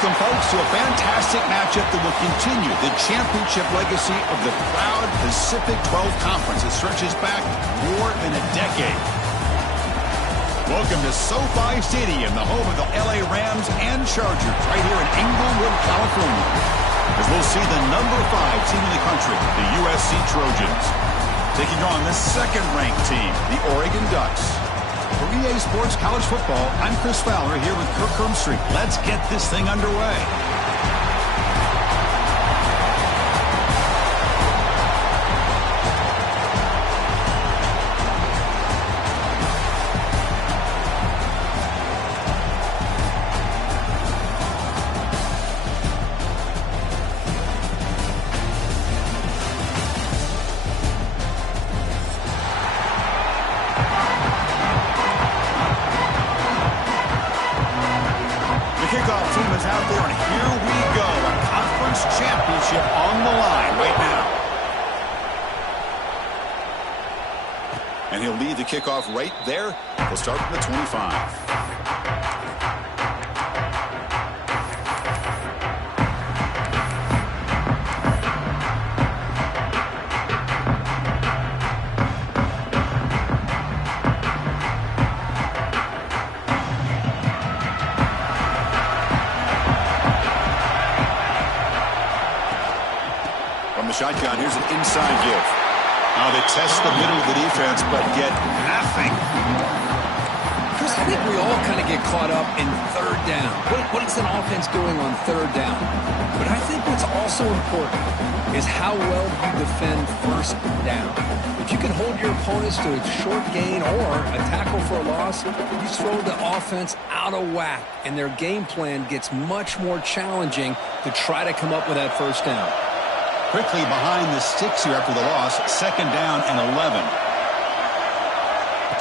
Welcome, folks, to a fantastic matchup that will continue the championship legacy of the proud Pacific 12 Conference that stretches back more than a decade. Welcome to SoFi Stadium, the home of the LA Rams and Chargers, right here in Inglewood, California, as we'll see the number 5 team in the country, the USC Trojans, taking on the second-ranked team, the Oregon Ducks. For EA Sports College Football, I'm Chris Fowler here with Kirk Hermstreet. Let's get this thing underway. Kickoff team is out there, and here we go. A conference championship on the line right now. And he'll lead the kickoff right there. He'll start from the 25. Shotgun, here's an inside give. Now they test the middle of the defense, but get nothing. Chris, I think we all kind of get caught up in third down. What is an offense doing on third down? But I think what's also important is how well you defend first down. If you can hold your opponents to a short gain or a tackle for a loss, you throw the offense out of whack, and their game plan gets much more challenging to try to come up with that first down. Quickly behind the sticks here after the loss. Second down and 11.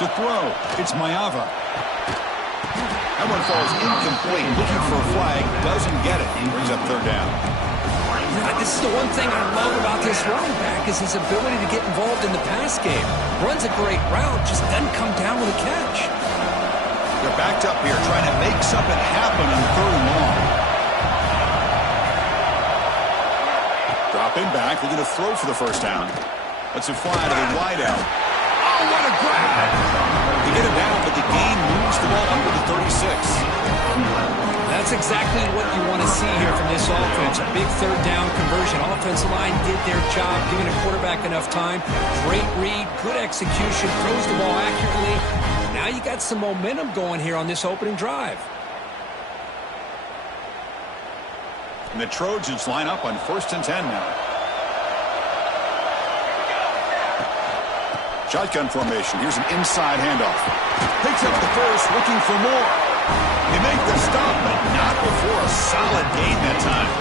To throw, it's Mayava. That one falls incomplete. Looking for a flag, doesn't get it. He brings up third down. Yeah, this is the one thing I love about this running back is his ability to get involved in the pass game. Runs a great route, just doesn't come down with a catch. They're backed up here trying to make something happen on third and long. Dropping back, they're going to throw for the first down. Let's it fly to the wide out. Oh, what a grab! They get it down, but the gain moves the ball under the 36. That's exactly what you want to see here from this offense. A big third down conversion. Offensive line did their job, giving the quarterback enough time. Great read, good execution, throws the ball accurately. Now you got some momentum going here on this opening drive. And the Trojans line up on 1st and 10 now. Shotgun formation. Here's an inside handoff. Picks up the first, looking for more. They make the stop, but not before a solid gain that time.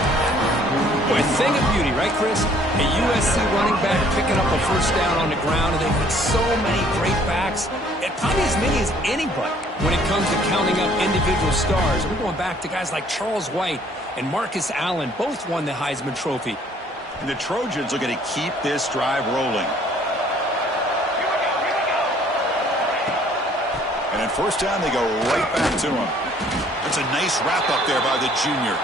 Boy, thing of beauty, right, Chris? A USC running back picking up a first down on the ground, and they've got so many great backs, and probably as many as anybody when it comes to counting up individual stars. We're going back to guys like Charles White and Marcus Allen, both won the Heisman Trophy. And the Trojans are going to keep this drive rolling. And in first down, they go right back to him. That's a nice wrap-up there by the junior.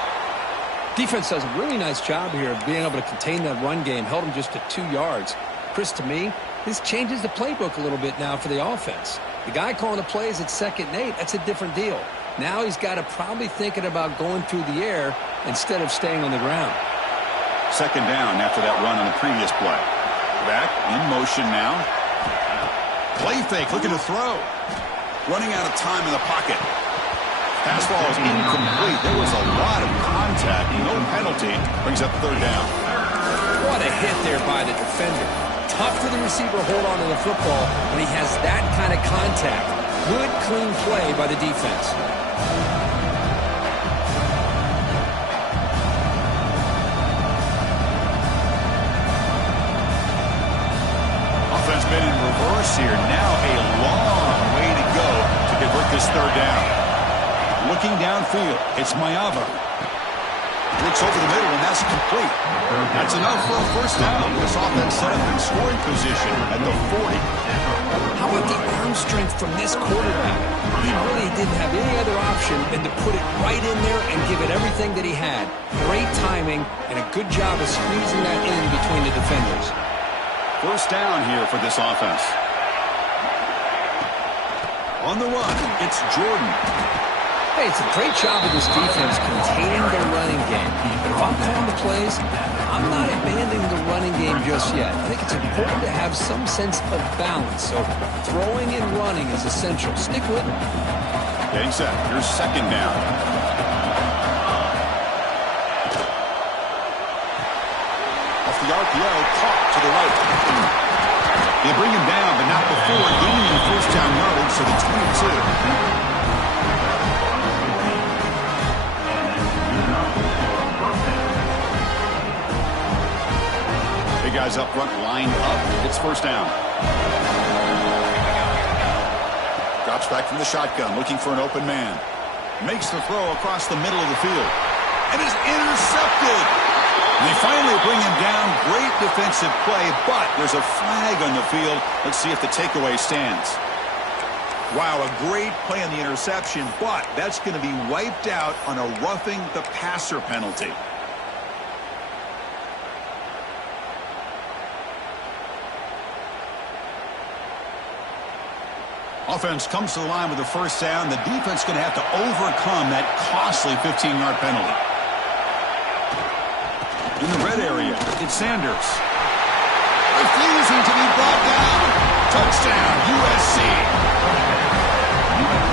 Defense does a really nice job here of being able to contain that run game, held them just to 2 yards. Chris, to me, this changes the playbook a little bit now for the offense. The guy calling the plays at 2nd and 8, that's a different deal. Now he's got to probably thinking about going through the air instead of staying on the ground. Second down after that run on the previous play. Back in motion now. Play fake, looking to throw. Running out of time in the pocket. Pass ball is incomplete. There was a lot of contact. No penalty. Brings up third down. What a hit there by the defender. Tough for the receiver to hold on to the football when he has that kind of contact. Good, clean play by the defense. Offense been in reverse here. Now a long way to go to convert this third down. Looking downfield, it's Mayava. Looks over the middle, and that's complete. That's enough for a first down. This offense set up in scoring position at the 40. How about the arm arm strength from this quarterback. He really didn't have any other option than to put it right in there and give it everything that he had. Great timing and a good job of squeezing that in between the defenders. First down here for this offense. On the run, it's Jordan. Hey, it's a great job of this defense containing their running game. But if I'm calling the plays, I'm not abandoning the running game just yet. I think it's important to have some sense of balance. So throwing and running is essential. Stick with it. Getting set. Here's second down. Off the RPO, caught to the right. They bring him down, but not before gaining the first down yardage, so the 22. Guys up front lined up. It's first down. Drops back from the shotgun, looking for an open man. Makes the throw across the middle of the field. And is intercepted. And they finally bring him down. Great defensive play, but there's a flag on the field. Let's see if the takeaway stands. Wow, a great play on the interception, but that's going to be wiped out on a roughing the passer penalty. Offense comes to the line with the first down. The defense is going to have to overcome that costly 15-yard penalty. In the red area, it's Sanders. Refusing to be brought down. Touchdown, USC.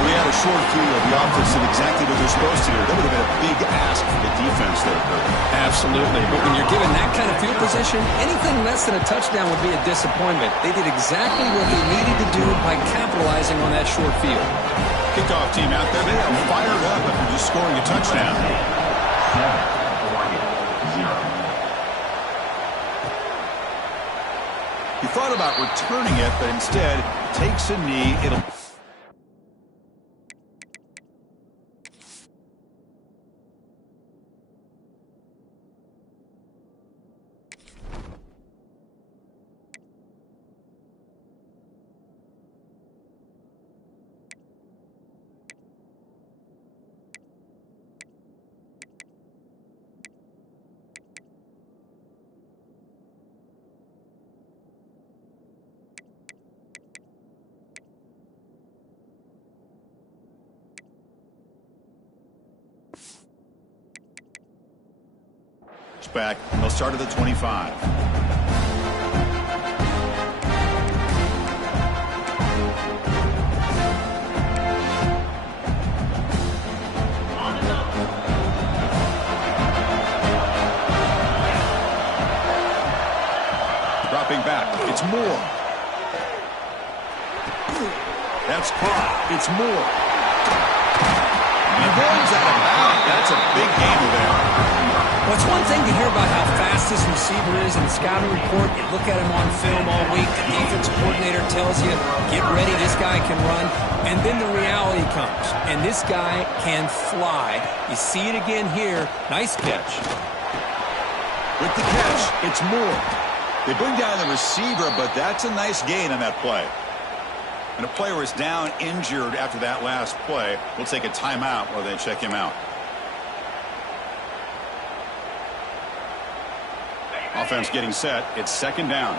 We had a short view of the offense did exactly what they're supposed to do. That would have been a big ask for the defense there, Kurt. Absolutely. But when you're given that kind of field position, anything less than a touchdown would be a disappointment. They did exactly what they needed to do by capitalizing on that short field. Kickoff team out there. They are fired up after just scoring a touchdown. He thought about returning it, but instead takes a knee. It'll... back. They'll start at the 25. Dropping back. It's Moore. That's caught. It's Moore. And runs out of bounds. That's a big gainer there. Well, it's one thing to hear about how fast this receiver is in the scouting report. You look at him on film all week. The defense coordinator tells you, get ready, this guy can run. And then the reality comes, and this guy can fly. You see it again here. Nice catch. With the catch, it's Moore. They bring down the receiver, but that's a nice gain on that play. And a player is down injured after that last play. We'll take a timeout while they check him out. Offense getting set. It's second down.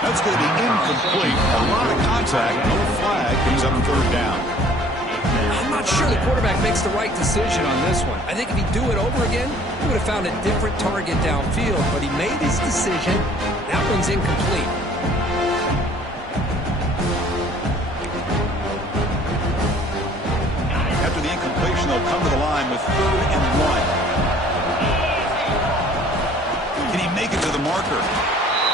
That's going to be incomplete. A lot of contact. No flag. Brings up third down. I'm not sure the quarterback makes the right decision on this one. I think if he'd do it over again, he would have found a different target downfield. But he made his decision. That one's incomplete. They'll come to the line with 3rd and 1. Can he make it to the marker?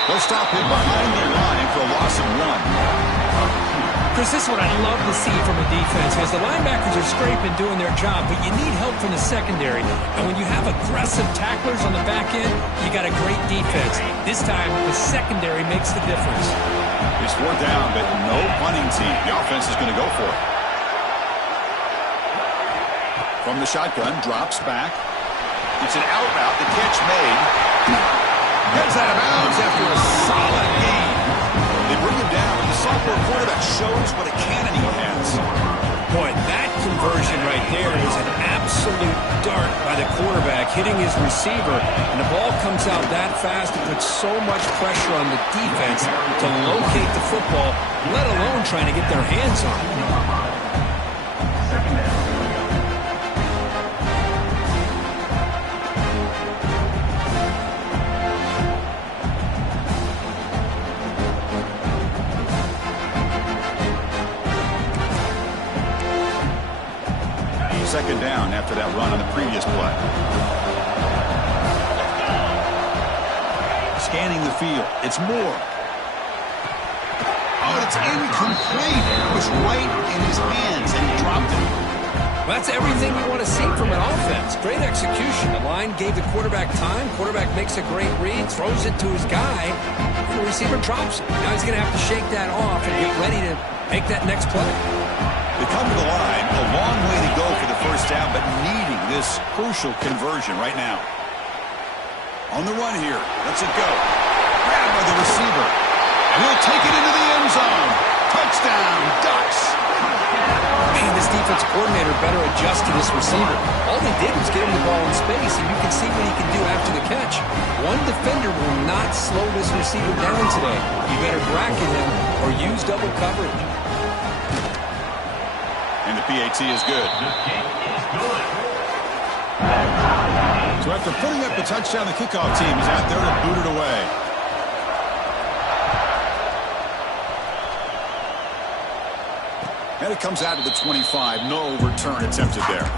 They'll stop him behind the line for a loss of 1. Chris, this is what I love to see from a defense, because the linebackers are scraping, doing their job, but you need help from the secondary. And when you have aggressive tacklers on the back end, you got a great defense. This time, the secondary makes the difference. It's 4th down, but no punting team. The offense is going to go for it. From the shotgun, drops back. It's an out route. The catch made. Gets out of bounds after a solid gain. They bring him down, but the sophomore quarterback shows what a cannon he has. Boy, that conversion right there is an absolute dart by the quarterback hitting his receiver, and the ball comes out that fast and puts so much pressure on the defense to locate the football, let alone trying to get their hands on it. Second down after that run on the previous play. Scanning the field. It's Moore. Oh, it's incomplete. It was right in his hands, and he dropped it. Well, that's everything you want to see from an offense. Great execution. The line gave the quarterback time. Quarterback makes a great read, throws it to his guy, and the receiver drops it. Now he's going to have to shake that off and get ready to make that next play. They come to the line, a long way to go for the first down, but needing this crucial conversion right now. On the run here, lets it go. Grabbed by the receiver. And he'll take it into the end zone. Touchdown, Ducks. Man, this defense coordinator better adjust to this receiver. All they did was get him the ball in space, and you can see what he can do after the catch. One defender will not slow this receiver down today. You better bracket him or use double coverage. And the PAT is good. So after putting up the touchdown, the kickoff team is out there to boot it away. And it comes out to the 25. No return attempted there.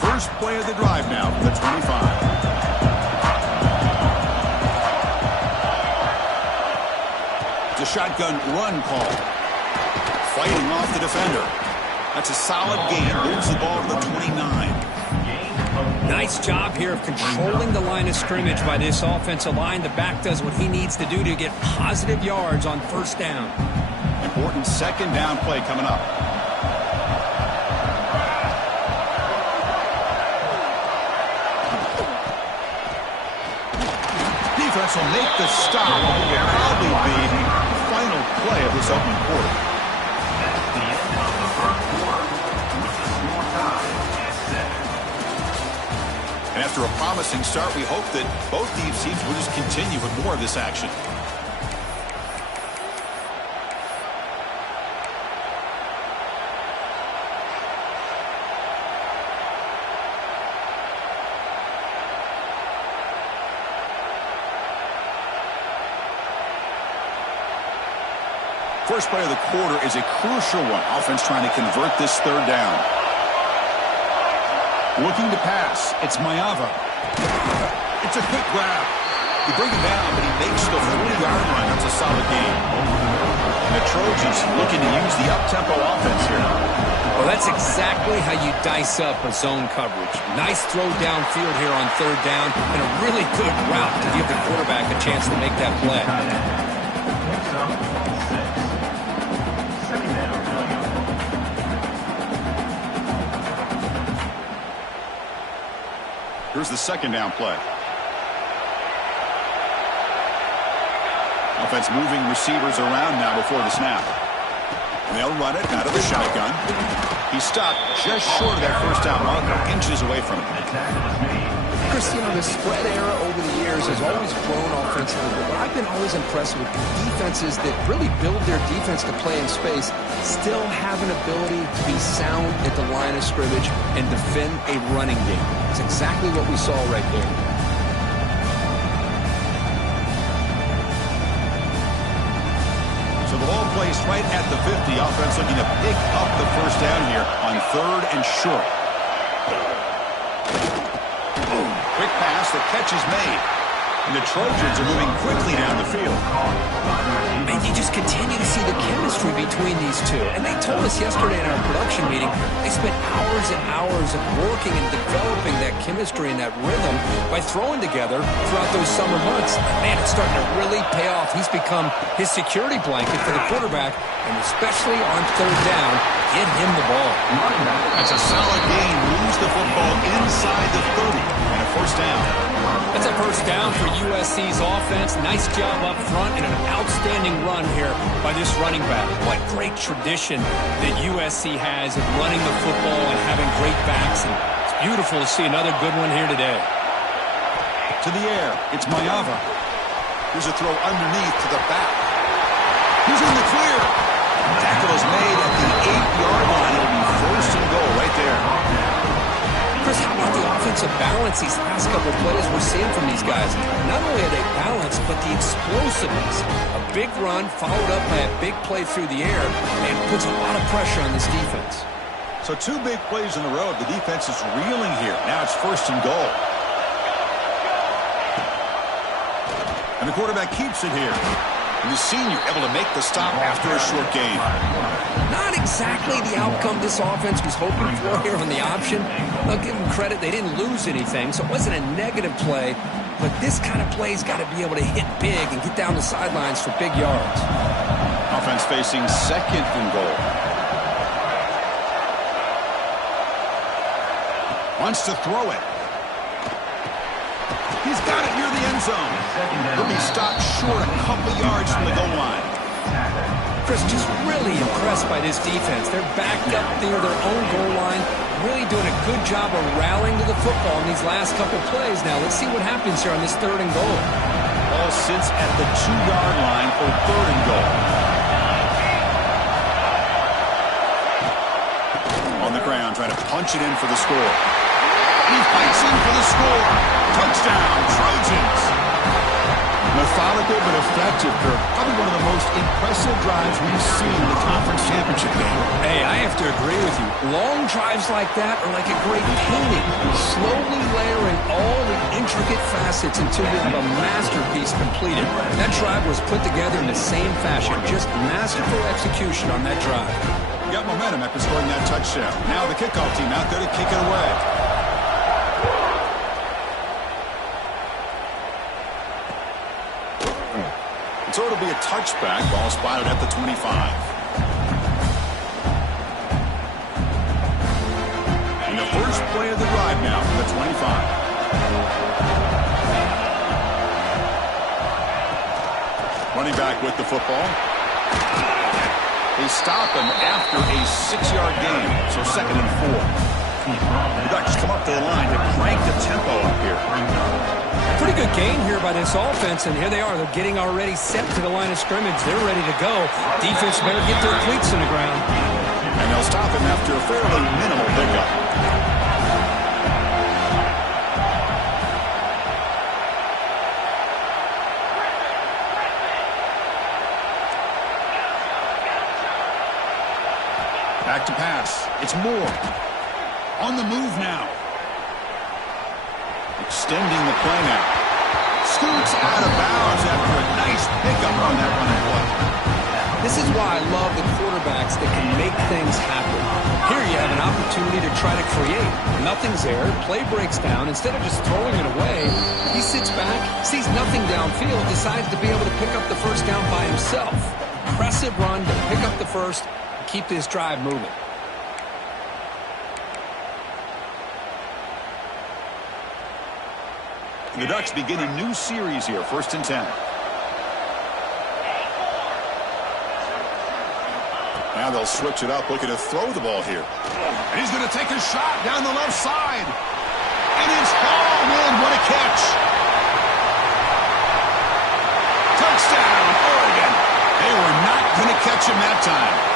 First play of the drive now from the 25. It's a shotgun run call. Fighting off the defender. That's a solid gain. Moves the ball to the 29. Nice job here of controlling the line of scrimmage by this offensive line. The back does what he needs to do to get positive yards on first down. Important second down play coming up. Defense will make the stop. It will probably be the final play of this opening quarter. And after a promising start, we hope that both these teams will just continue with more of this action. First play of the quarter is a crucial one. Offense trying to convert this third down. Looking to pass. It's Mayava. It's a quick grab. They bring it down, but he makes the 40-yard line. That's a solid game. And the Trojans looking to use the up-tempo offense here. Well, that's exactly how you dice up a zone coverage. Nice throw downfield here on third down, and a really good route to give the quarterback a chance to make that play. Here's the second down play. Offense moving receivers around now before the snap. And they'll run it out of the shotgun. He stopped just short of that first down marker, inches away from it. Chris, you know, the spread era over the years has always grown offensively, but I've been always impressed with defenses that really build their defense to play in space, still have an ability to be sound at the line of scrimmage and defend a running game. It's exactly what we saw right there. So the ball placed right at the 50. Offense looking to pick up the first down here on third and short. Quick pass, the catch is made. And the Trojans are moving quickly down the field. And you just continue to see the chemistry chemistry between these two. And they told us yesterday in our production meeting, they spent hours and hours of working and developing that chemistry and that rhythm by throwing together throughout those summer months. And man, it's starting to really pay off. He's become his security blanket for the quarterback, and especially on third down, get him the ball. That's a solid gain. Moves the football inside the 30 and a first down. That's a first down for USC's offense. Nice job up front and an outstanding run here by this running back. What great tradition that USC has of running the football and having great backs. And it's beautiful to see another good one here today. To the air, it's Mayava. Here's a throw underneath to the back. He's in the clear. Tackle is made at the 8-yard line. It'll be first and goal right there. Chris, how about the offensive balance these last couple of plays we're seeing from these guys? Not only are they balanced, but the explosiveness. A big run followed up by a big play through the air and puts a lot of pressure on this defense. So 2 big plays in a row. The defense is reeling here. Now it's first and goal. And the quarterback keeps it here. And the senior able to make the stop after a short gain. Not exactly the outcome this offense was hoping for here on the option. I'll give them credit. They didn't lose anything, so it wasn't a negative play. But this kind of play's got to be able to hit big and get down the sidelines for big yards. Offense facing second and goal. Wants to throw it. He's got it near the end zone. He'll be stopped short a couple yards from the goal line. Chris, just really impressed by this defense. They're backed up near their own goal line, really doing a good job of rallying to the football in these last couple plays. Now, let's see what happens here on this third and goal. Ball sits at the 2-yard line for third and goal. On the ground, trying to punch it in for the score. He fights in for the score. Touchdown, Trojans. Methodical but effective, Kirk. Probably one of the most impressive drives we've seen in the conference championship game. Hey, I have to agree with you. Long drives like that are like a great painting. Slowly layering all the intricate facets until you have a masterpiece completed. That drive was put together in the same fashion. Just masterful execution on that drive. Got momentum after scoring that touchdown. Now the kickoff team out there to kick it away. So it'll be a touchback. Ball spotted at the 25. And the first play of the drive now from the 25. Running back with the football. They stop him after a 6-yard gain. So second and 4. The Ducks come up to the line to crank the tempo up here. Pretty good gain here by this offense, and here they are. They're getting already set to the line of scrimmage. They're ready to go. Defense better get their cleats in the ground. And they'll stop him after a fairly minimal pickup. Back to pass. It's Moore. On the move now. Extending the play now. Scoots out of bounds after a nice pickup on that running play. This is why I love the quarterbacks that can make things happen. Here you have an opportunity to try to create. Nothing's there. Play breaks down. Instead of just throwing it away, he sits back, sees nothing downfield, decides to be able to pick up the first down by himself. Impressive run to pick up the first and keep this drive moving. The Ducks begin a new series here, 1st and 10. Now they'll switch it up, looking to throw the ball here. And he's going to take a shot down the left side. And it's hauled in. What a catch. Touchdown, Oregon. They were not going to catch him that time.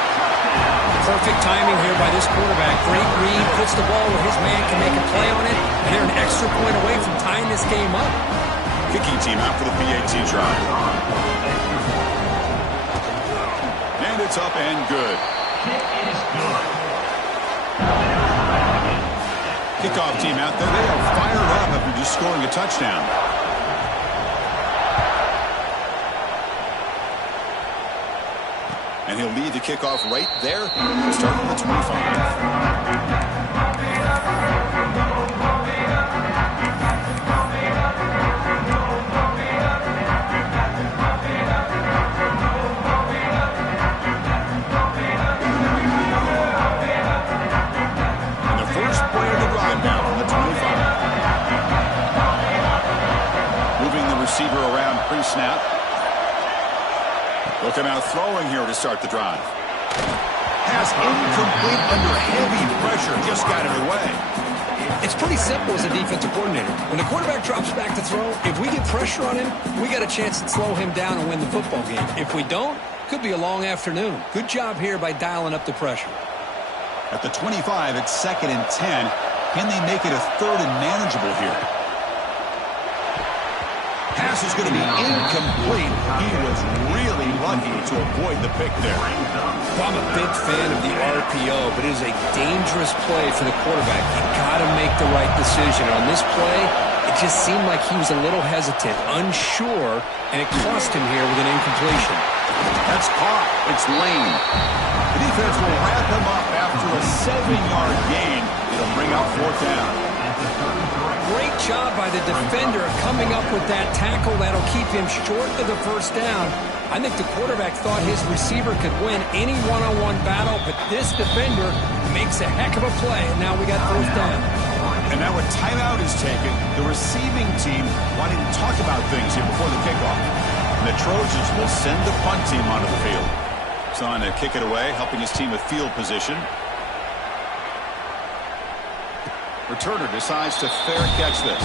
Perfect timing here by this quarterback. Great read, puts the ball where his man can make a play on it, and they're an extra point away from tying this game up. Kicking team out for the PAT try. And it's up and good. Kickoff team out there. They are fired up after just scoring a touchdown. And he'll lead the kickoff right there, starting at the 25. Receiver around pre-snap. Looking out throwing here to start the drive. Pass incomplete under heavy pressure. Just got it away. It's pretty simple as a defensive coordinator. When the quarterback drops back to throw, if we get pressure on him, we got a chance to slow him down and win the football game. If we don't, could be a long afternoon. Good job here by dialing up the pressure. At the 25, it's 2nd and 10. Can they make it a 3rd and manageable here? Pass is going to be incomplete. He was really lucky to avoid the pick there. Well, I'm a big fan of the RPO, but it is a dangerous play for the quarterback. You got to make the right decision. On this play, it just seemed like he was a little hesitant, unsure, and it cost him here with an incompletion. That's caught. It's Lane. The defense will wrap him up after a 7-yard gain. It'll bring out 4th down. Great job by the defender coming up with that tackle that'll keep him short of the 1st down. I think the quarterback thought his receiver could win any one-on-one battle, but this defender makes a heck of a play, and now we got 4th down. And now a timeout is taken. The receiving team wanting to talk about things here before the kickoff. And the Trojans will send the punt team onto the field. So on to kick it away, helping his team with field position. Returner decides to fair catch this.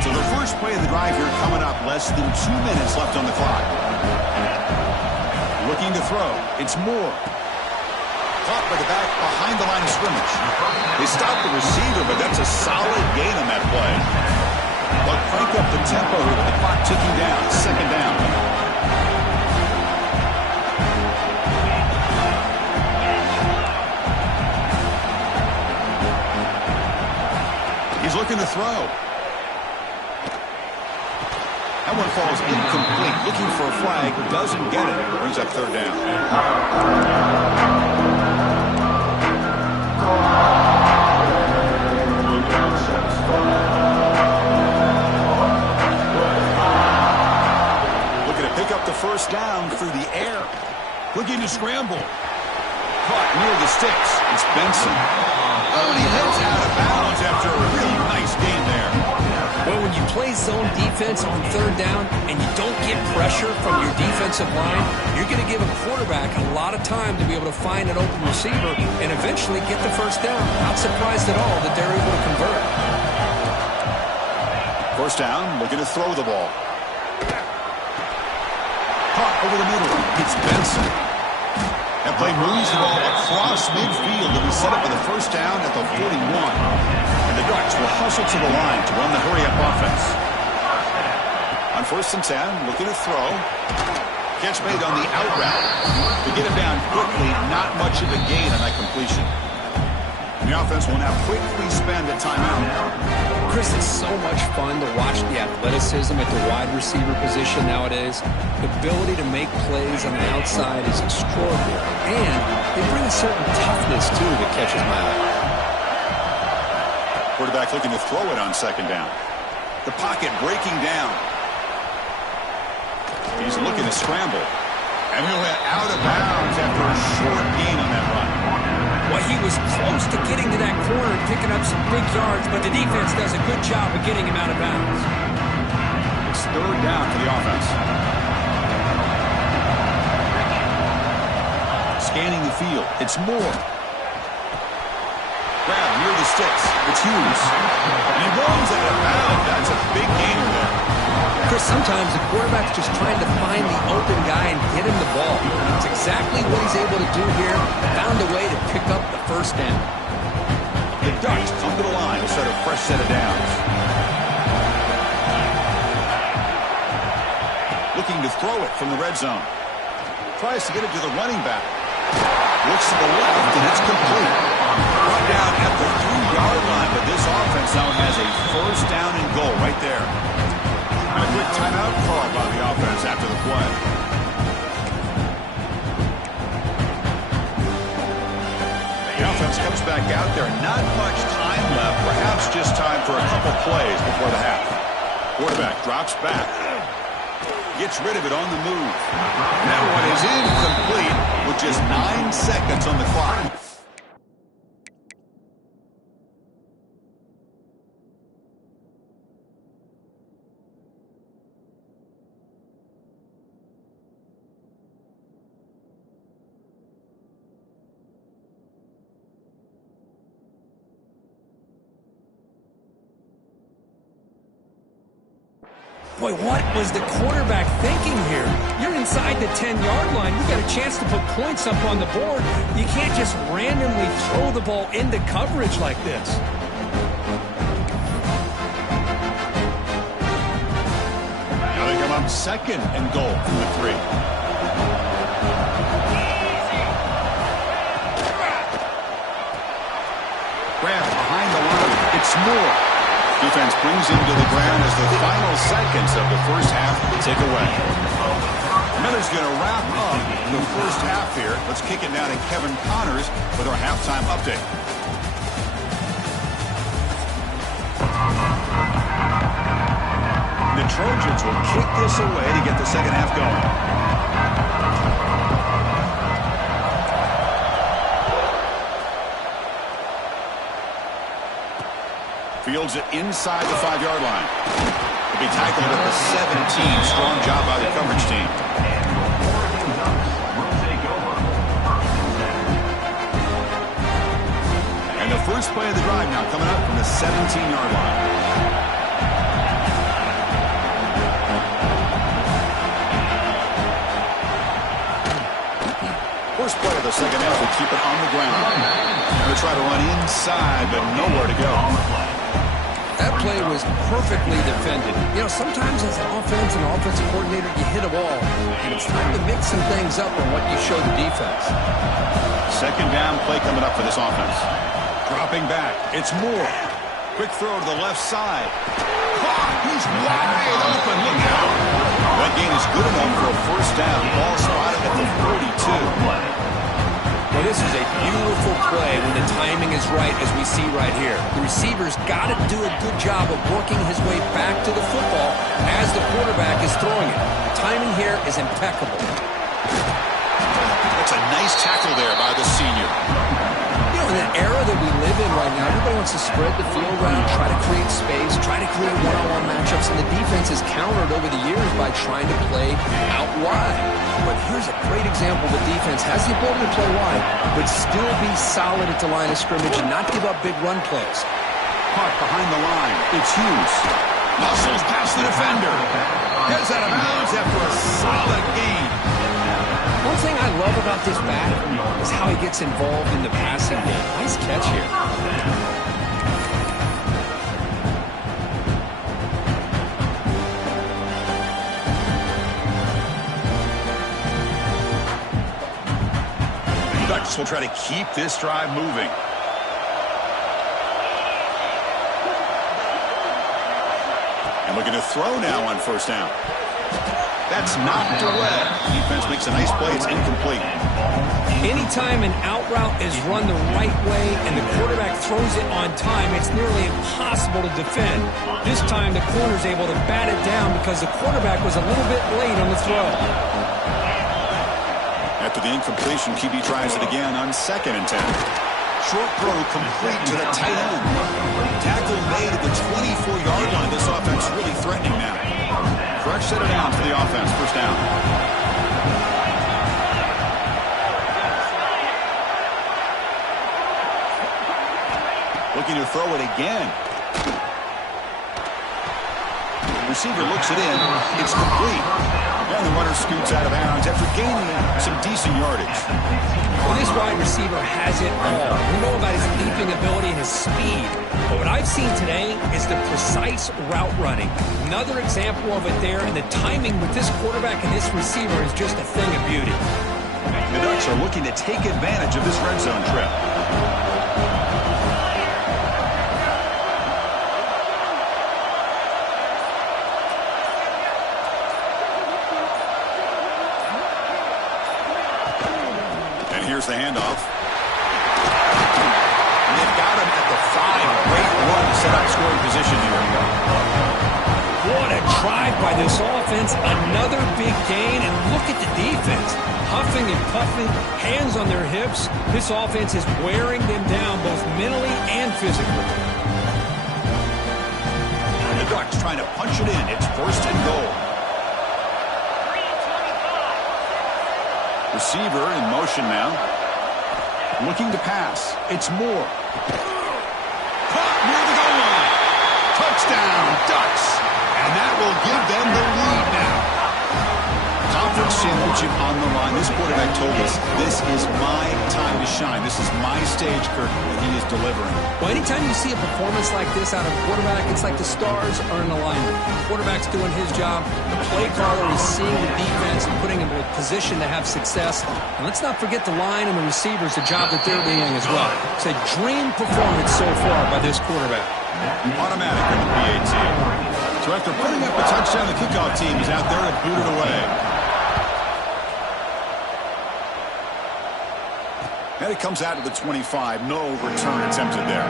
So the first play of the drive here coming up, less than 2 minutes left on the clock. Looking to throw. It's Moore. Caught by the back behind the line of scrimmage. They stop the receiver, but that's a solid gain on that play. But crank up the tempo here with the clock ticking down. 2nd down. He's looking to throw. That one falls incomplete. Looking for a flag. Doesn't get it. Brings up 3rd down. Pick up the 1st down through the air. Looking to scramble. Caught near the sticks. It's Benson. Oh, and he heads out of bounds after a really nice gain there. Well, when you play zone defense on 3rd down and you don't get pressure from your defensive line, you're going to give a quarterback a lot of time to be able to find an open receiver and eventually get the 1st down. Not surprised at all that they're able to convert. 1st down, looking to throw the ball. Over the middle. It's Benson. That play moves the ball across midfield to be set up with the 1st down at the 41. And the Ducks will hustle to the line to run the hurry-up offense. On 1st and 10, looking to throw. Catch made on the out route. To get him down quickly, not much of a gain on that completion. And the offense will now quickly spend a timeout. Chris, it's so much fun to watch the athleticism at the wide receiver position nowadays. The ability to make plays on the outside is extraordinary. And they bring a certain toughness, too, that catches my eye. Quarterback looking to throw it on 2nd down. The pocket breaking down. He's looking to scramble. And he'll hit out of bounds after a short gain on that run. Well, he was close to getting to that corner and picking up some big yards, but the defense does a good job of getting him out of bounds. It's 3rd down for the offense. Scanning the field. It's Moore. Grab near the sticks. It's Hughes. And he rolls out of bounds. That's a big gainer there. Chris, sometimes the quarterback's just trying to find the open guy and get him the ball. It's exactly what he's able to do here. Found a way to pick up the 1st down. The Ducks come to the line to start a fresh set of downs. Looking to throw it from the red zone. Tries to get it to the running back. Looks to the left, and it's complete. Brought down at the 3-yard line, but this offense goal right there. And a quick timeout called by the offense after the play. The offense comes back out there. Not much time left. Perhaps just time for a couple plays before the half. Quarterback drops back. Gets rid of it on the move. That one is incomplete with just 9 seconds on the clock. Boy, what was the quarterback thinking here? You're inside the 10-yard line. You got a chance to put points up on the board. You can't just randomly throw the ball into coverage like this. Now they come up second and goal from the 3. Grab behind the line. It's Moore. Defense brings him to the ground as the final seconds of the first half tick away. Miller's going to wrap up the first half here. Let's kick it now to Kevin Connors with our halftime update. The Trojans will kick this away to get the second half going. Fields it inside the 5-yard line. He'll be tackled at the 17. Strong job by the coverage team. And the first play of the drive now coming up from the 17-yard line. First play of the second half will keep it on the ground. Going to try to run inside, but nowhere to go. That play was perfectly defended. You know, sometimes as an offensive coordinator, you hit a wall, and it's time to mix some things up on what you show the defense. Second down play coming up for this offense. Dropping back. It's Moore. Quick throw to the left side. He's wide open. Look out. That gain is good enough for a first down. Ball spotted at the 42. Well, this is a beautiful play when the timing is right, as we see right here. The receiver's got to do a good job of working his way back to the football as the quarterback is throwing it. The timing here is impeccable. That's a nice tackle there by the senior. You know, in the era that we live in right now, everybody wants to spread the field around, try to create space, try to create one-on-one matchups, and the defense has countered over the years by trying to play out wide. But here's a great example. The defense has the ability to play wide, but still be solid at the line of scrimmage and not give up big run plays. Caught behind the line. It's Hughes. Muscles past the defender. Gets out of bounds after a solid gain. One thing I love about this back is how he gets involved in the passing game. Nice catch here. Will try to keep this drive moving. And looking to throw now on first down. That's knocked away. Defense makes a nice play. It's incomplete. Anytime an out route is run the right way and the quarterback throws it on time, it's nearly impossible to defend. This time the corner's able to bat it down because the quarterback was a little bit late on the throw. After the incompletion, QB tries it again on 2nd and 10. Short throw complete to the tight end. Tackle made at the 24-yard line. This offense really threatening now. Fresh set it down for the offense. First down. Looking to throw it again. Receiver looks it in. It's complete. And the runner scoots out of bounds after gaining some decent yardage. Well, this wide receiver has it all. We know about his leaping ability and his speed. But what I've seen today is the precise route running. Another example of it there, and the timing with this quarterback and this receiver is just a thing of beauty. The Ducks are looking to take advantage of this red zone trip. Here's the handoff. And they've got him at the 5. Great run to set up scoring position here. What a drive by this offense. Another big gain, and look at the defense. Huffing and puffing, hands on their hips. This offense is wearing them down both mentally and physically. The Ducks trying to punch it in. It's 1st and goal. Receiver in motion now. Looking to pass. It's Moore. Caught near the goal line. Touchdown, Ducks. And that will give them the lead now. Conference championship on the line. This quarterback told us, this is my time to shine. This is my stage, Kirk, and he is delivering. Well, anytime you see a performance like this out of a quarterback, it's like the stars are in alignment. The quarterback's doing his job. The play caller is seeing the defense and putting him in a position to have success. And let's not forget the line and the receivers, the job that they're doing as well. It's a dream performance so far by this quarterback. Automatic in the PAT. So after putting up a touchdown, the kickoff team is out there to boot it away. And it comes out to the 25. No return attempted there.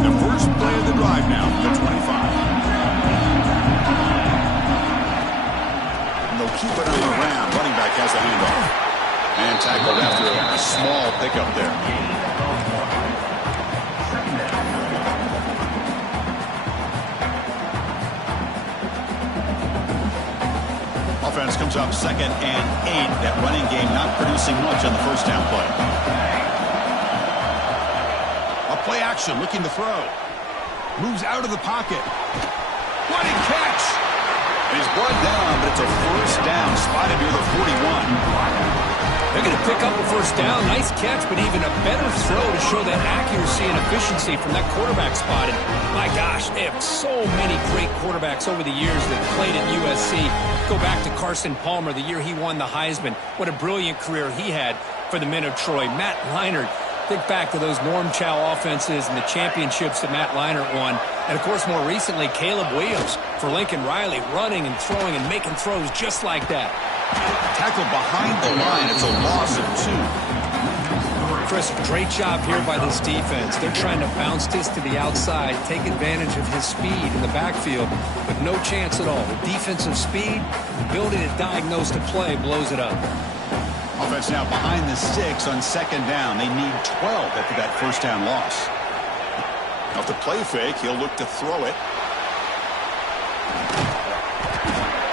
The first play of the drive now from the 25. And they'll keep it on the ground. Running back has a handoff. And tackled after a small pickup there. Offense comes up 2nd and 8. That running game not producing much on the first down play. A play action looking to throw. Moves out of the pocket. What a catch! And he's brought down, but it's a first down spotted near the 41. They're going to pick up a first down. Nice catch, but even a better throw to show that accuracy and efficiency from that quarterback spot. And my gosh, they have so many great quarterbacks over the years that played at USC. Go back to Carson Palmer, the year he won the Heisman. What a brilliant career he had for the men of Troy. Matt Leinart, think back to those Norm Chow offenses and the championships that Matt Leinart won. And, of course, more recently, Caleb Williams for Lincoln Riley, running and throwing and making throws just like that. Tackled behind the line. It's a loss of 2. Chris, great job here by this defense. They're trying to bounce this to the outside, take advantage of his speed in the backfield, but no chance at all. The defensive speed, ability to diagnose the play, blows it up. Offense now behind the 6 on 2nd down. They need 12 after that first down loss. Off the play fake, he'll look to throw it.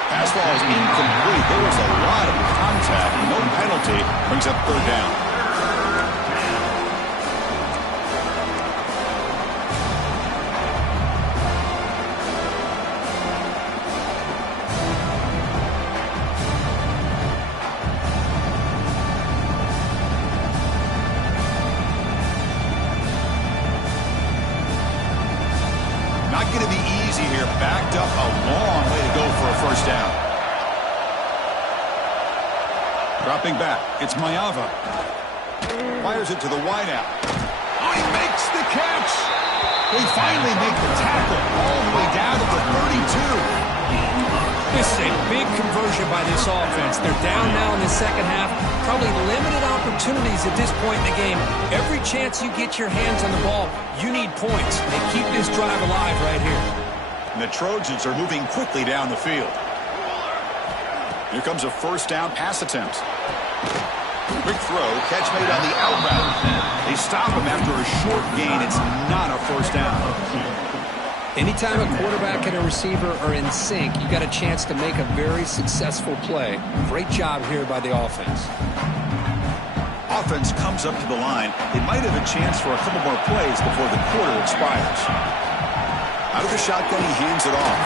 Pass ball is incomplete. There was a lot of contact. No penalty. Brings up 3rd down. Not going to be easy here. Backed up a long way to go for a first down. Dropping back. It's Mayava. Fires it to the wideout. Oh, he makes the catch. They finally make the tackle all the way down to the 32. This is a big conversion by this offense. They're down now in the second half. Probably limited opportunities at this point in the game. Every chance you get your hands on the ball, you need points. They keep this drive alive right here. And the Trojans are moving quickly down the field. Here comes a first down pass attempt. Quick throw, catch made on the out route. They stop him after a short gain. It's not a first down. Anytime a quarterback and a receiver are in sync, you got a chance to make a very successful play. Great job here by the offense. Offense comes up to the line. They might have a chance for a couple more plays before the quarter expires. Out of the shotgun, he hands it off.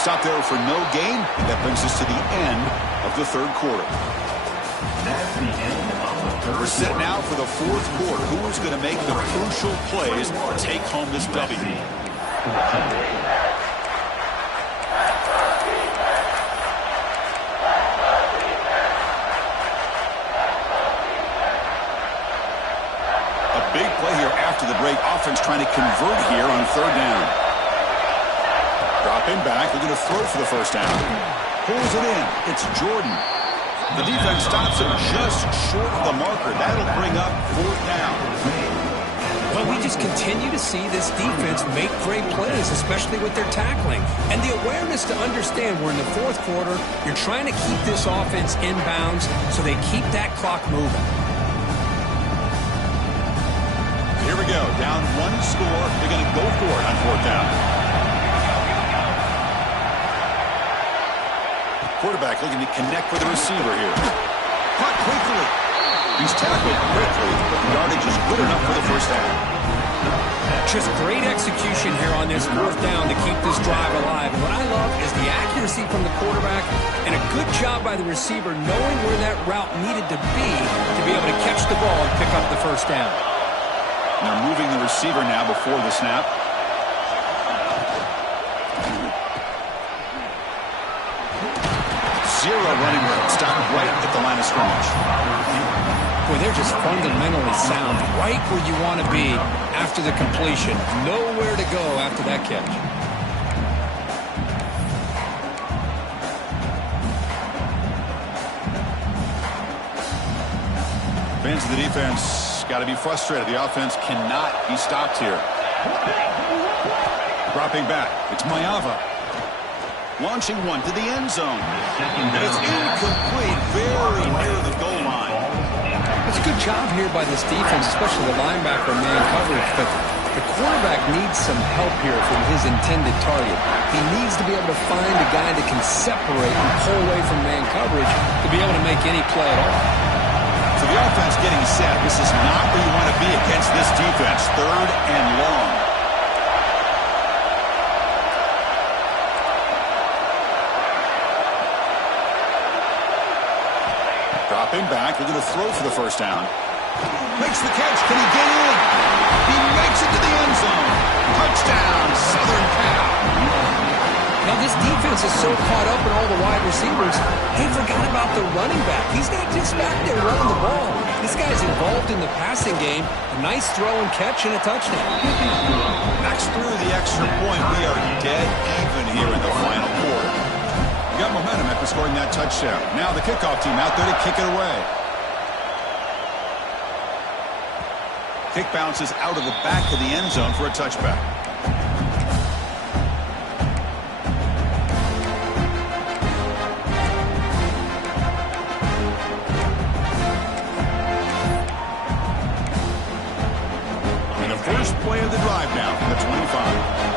Stop there for no gain. That brings us to the end of the 3rd quarter. That's the end of the 3rd We're set now for the 4th quarter. Who is going to make the crucial plays to take home this W? A big play Dropping back, looking to throw for the first down. Pulls it in. It's Jordan. The defense stops him just short of the marker. That'll bring up 4th down. Well, we just continue to see this defense make great plays, especially with their tackling. And the awareness to understand we're in the 4th quarter, you're trying to keep this offense in bounds so they keep that clock moving. Here we go. Down 1 score. They're going to go for it on 4th down. Quarterback looking to connect with the receiver here. Caught quickly. He's tackled quickly, but the yardage is good enough for the first down. Just great execution here on this 4th down to keep this drive alive. And what I love is the accuracy from the quarterback and a good job by the receiver knowing where that route needed to be able to catch the ball and pick up the first down. They're moving the receiver now before the snap. Zero running room. Stopped right at the line of scrimmage. Boy, they're just fundamentally sound. Right where you want to be after the completion. Nowhere to go after that catch. Fans of the defense got to be frustrated. The offense cannot be stopped here. Dropping back. It's Mayava. Launching one to the end zone. And it's incomplete, very near the goal line. It's a good job here by this defense, especially the linebacker man coverage. But the quarterback needs some help here from his intended target. He needs to be able to find a guy that can separate and pull away from man coverage to be able to make any play at all. So the offense getting set. This is not where you want to be against this defense. 3rd and long. Dropping back, they're going to throw for the first down. Makes the catch. Can he get in? He makes it to the end zone. Touchdown, Southern Cal. Now this defense is so caught up in all the wide receivers, they forgot about the running back. He's not just back there running the ball. This guy's involved in the passing game. A nice throw and catch and a touchdown. Knocks through the extra point. We are dead even here in the final quarter. You got momentum after scoring that touchdown. Now the kickoff team out there to kick it away. Kick bounces out of the back of the end zone for a touchback. And the first play of the drive now from the 25.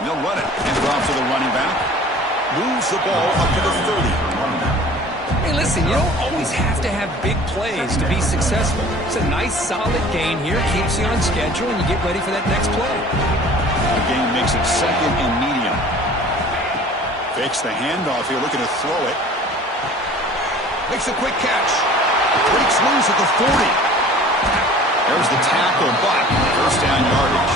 They'll run it. Hand it off to the running back. Moves the ball up to the 30. Hey, listen, you don't always have to have big plays to be successful. It's a nice, solid gain here. Keeps you on schedule, and you get ready for that next play. The gain makes it 2nd and medium. Fakes the handoff here, looking to throw it. Makes a quick catch. Breaks loose at the 40. There's the tackle, but first down yardage.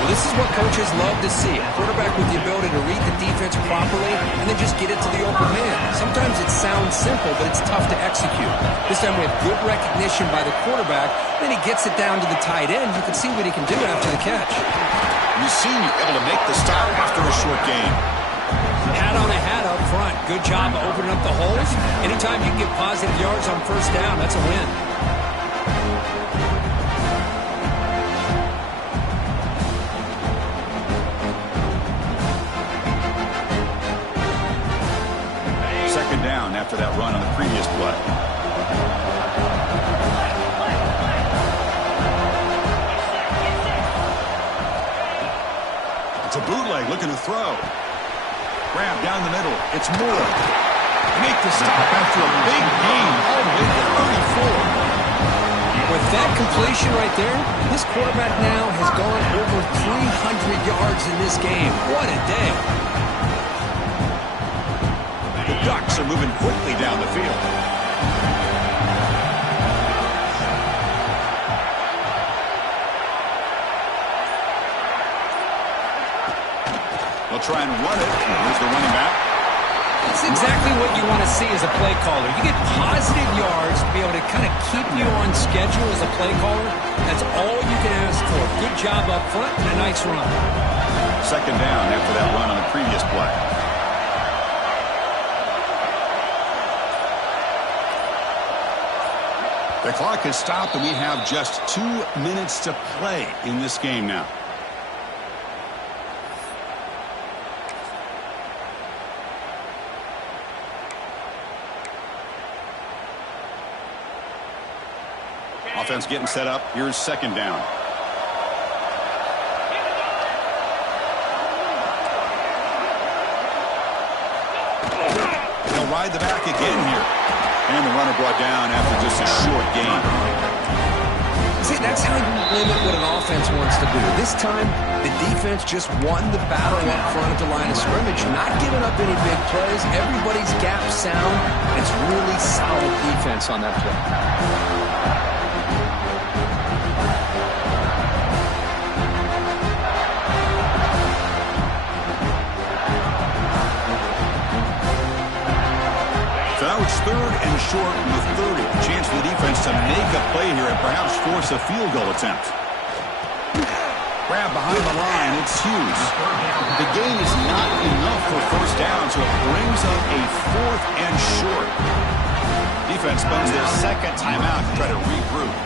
Well, this is what coaches love to see. A quarterback with the ability to read the defense properly and then just get it to the open man. Sometimes it sounds simple, but it's tough to execute. This time we have good recognition by the quarterback. Then he gets it down to the tight end. You can see what he can do after the catch. You've seen you able to make the stop after a short gain. Hat on a hat up front. Good job of opening up the holes. Anytime you can get positive yards on first down, that's a win. Second down after that run on the previous play. It's a bootleg looking to throw. Grab down the middle. It's Moore. Make the stop after a big gain all the way to 34. With that completion right there, this quarterback now has gone over 300 yards in this game. What a day. The Ducks are moving quickly down the field. They'll try and run it. Here's the running back. That's exactly what you want to see as a play caller. You get positive yards to be able to kind of keep you on schedule as a play caller. That's all you can ask for. Good job up front and a nice run. Second down after that run on the previous play. The clock has stopped, and we have just 2 minutes to play in this game now. Offense getting set up. Here's second down. They'll ride the back again here. And the runner brought down after just a short gain. See, that's how you limit what an offense wants to do. This time, the defense just won the battle up front at the line of scrimmage, not giving up any big plays. Everybody's gap sound. It's really solid defense on that play. So now it's third and short with 30. Chance for the defense to make a play here and perhaps force a field goal attempt. Grab behind the line. It's Hughes. The gain is not enough for first down, so it brings up a fourth and short. Defense spends their second timeout to try to regroup.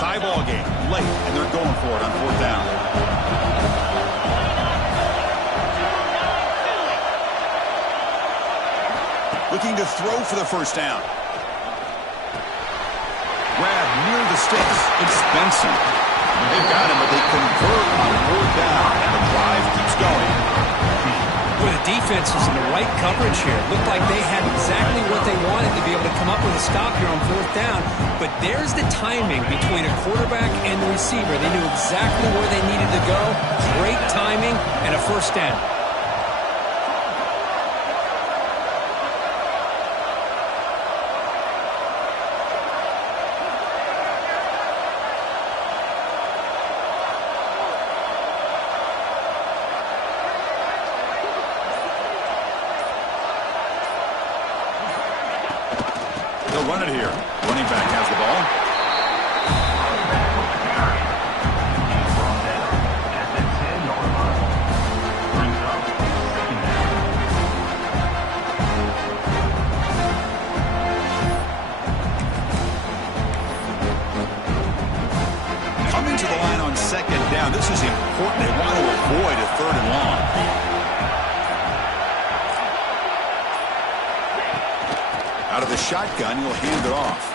Tie ball game late, and they're going for it on fourth down. Looking to throw for the first down. Grab near the sticks. It's Benson. They've got him, but they convert on fourth down, and the drive keeps going. Well, the defense is in the right coverage here. It looked like they had exactly what they wanted to be able to come up with a stop here on fourth down. But there's the timing between a quarterback and the receiver. They knew exactly where they needed to go. Great timing and a first down. They'll run it here. Running back has the ball. Coming to the line on second down. This is important. They want to avoid a third and long. Out of the shotgun, he'll hand it off.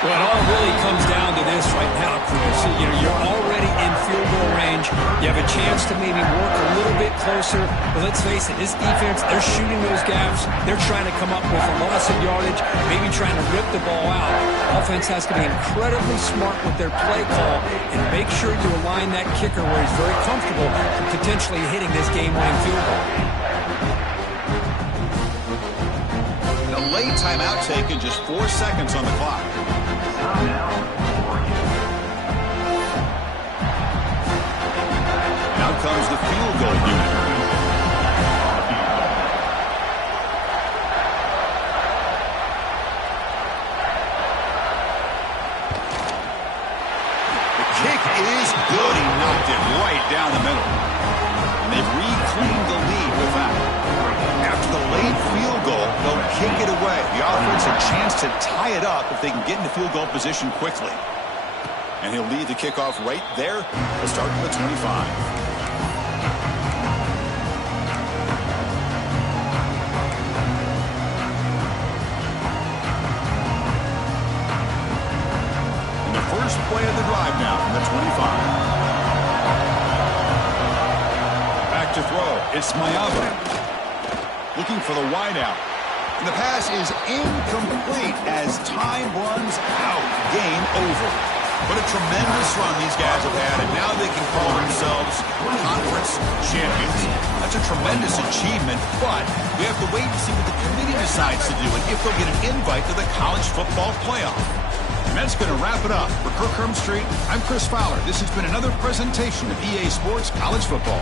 Well, it all really comes down to this right now, Chris. You're already in field goal range. You have a chance to maybe work a little bit closer. But let's face it, this defense, they're shooting those gaps. They're trying to come up with a loss of yardage, maybe trying to rip the ball out. Offense has to be incredibly smart with their play call and make sure you align that kicker where he's very comfortable to potentially hitting this game-winning field goal. Late timeout taken, just 4 seconds on the clock. Now comes the field goal unit. The kick is good. He knocked it right down the middle. And they've reclaimed the lead with that. After the late field goal, they'll kick it away. The offense a chance to tie it up if they can get into field goal position quickly. And he'll lead the kickoff right there. He'll start from the 25. And the first play of the drive now from the 25. Back to throw. It's Mayava. Looking for the wideout. And the pass is incomplete as time runs out. Game over. What a tremendous run these guys have had, and now they can call themselves conference champions. That's a tremendous achievement, but we have to wait and see what the committee decides to do and if they'll get an invite to the college football playoff. And that's going to wrap it up. For Kirk Street, I'm Chris Fowler. This has been another presentation of EA Sports College Football.